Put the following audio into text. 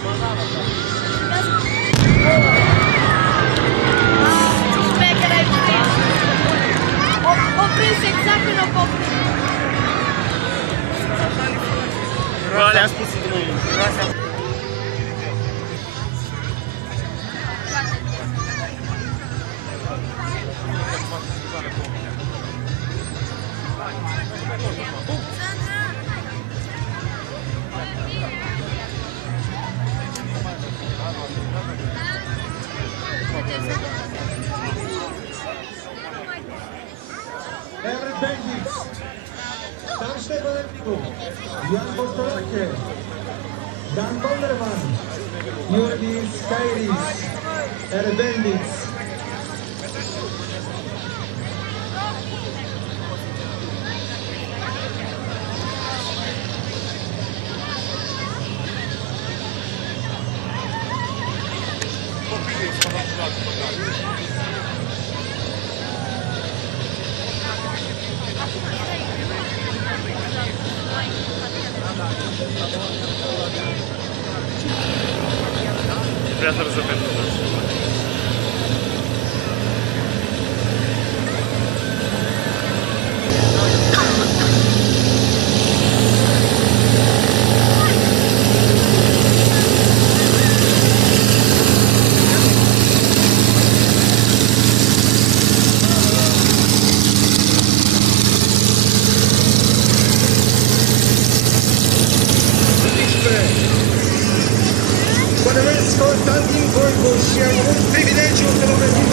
O prins exact când o copri. Roale a spus dumneavoastră. Every Bandits, Dan Ștefănescu, Ioan Postolache, Dan Bonderman, Iurdis Kairis, Every Bandits. Vrea să râză pentru noi. Constantin Voicu și am avut privilegiul să vă prezint